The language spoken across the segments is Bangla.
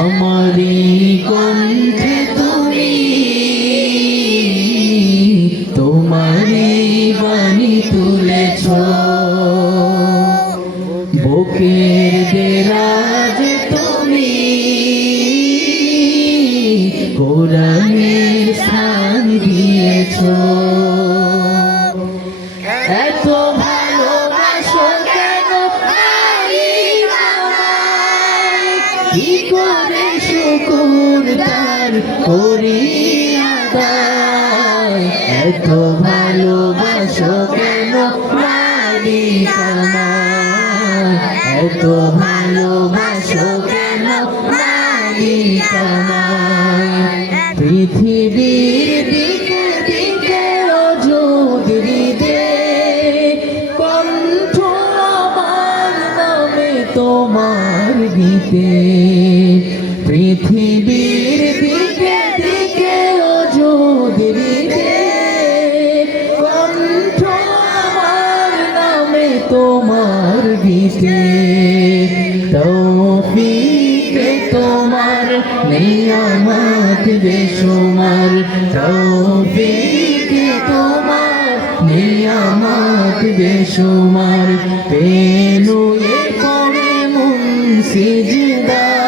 আমারি কণ্ঠে তুমি তোমারি বাণী তুলেছ, বুকের দেরাজ তুমি কোরআনের স্থান দিয়েছ। এত ভালোবাসো কেন মালিক আমায়, কি করে শুকর তার করি আদায়। এত ভালোবাসো কেন মালিক আমায়, এত ভালোবাসো কেন মালিক আমায়। পৃথিবীর দিকে দিকে অযুত হৃদে কণ্ঠ আমার নামে তোমার গীতে। পৃথিবীর দিকে দিকে অযুত হৃদে কণ্ঠ আমার নামে তোমার গীতে। তৌফিকে তোমার নিয়ামত বেশুমার, তৌফিকে তোমার নিয়ামত বেশুমার। পেনুয়ে পড়ে মন সিজদায়,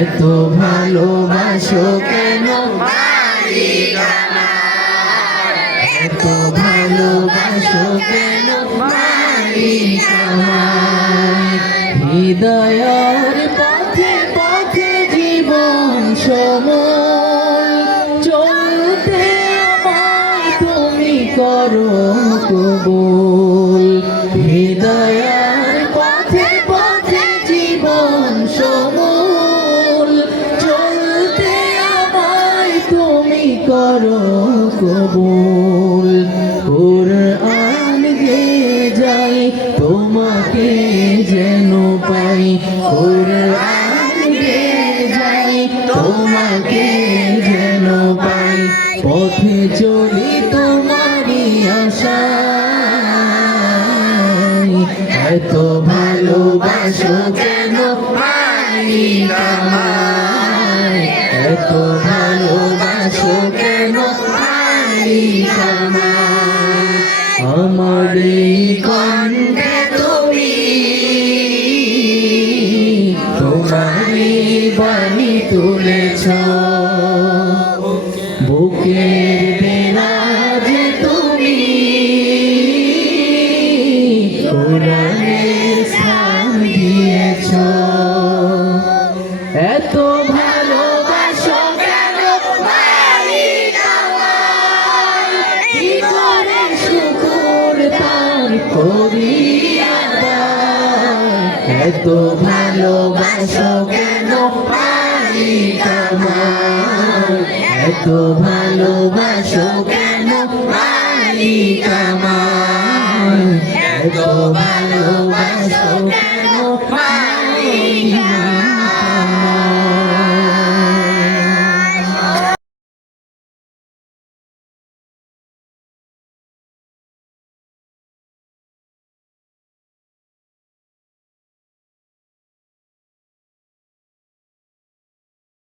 এত ভালোবাসো কেন মালিক আমায়, এত ভালোবাসো কেন মালিক আমায়। হৃদয়ের পথে পথে জীবন সময় চলতে আমায় তুমি করো কবুল। হৃদয়ের পথে পথে জীবন সময় চলতে আমায় তুমি করো কবুল। কুরআন গেয়ে যাই তোমাকে যেন পাই, কুরআন গেয়ে যাই তোমাকে যেন পাই। পথে চলি তোমারই আশায়, এত ভালোবাসো কেন মালিক আমায়, এত ভালোবাসো কেন মালিক আমায়। আমারি কণ্ঠে তুমি তোমারি বাণী তুলেছ, বুকের দেরাজ তুমি কোরআনের স্থান দিয়েছ। এত ভালোবাসো কেন মালিক আমায়, কি করে শুকর তার করি আদায়। এত ভালোবাসো কেন মালিক আমায়, এত ভালোবাসো কেন মালিক আমায়, এত ভালোবাসো কেন মালিক আমায়।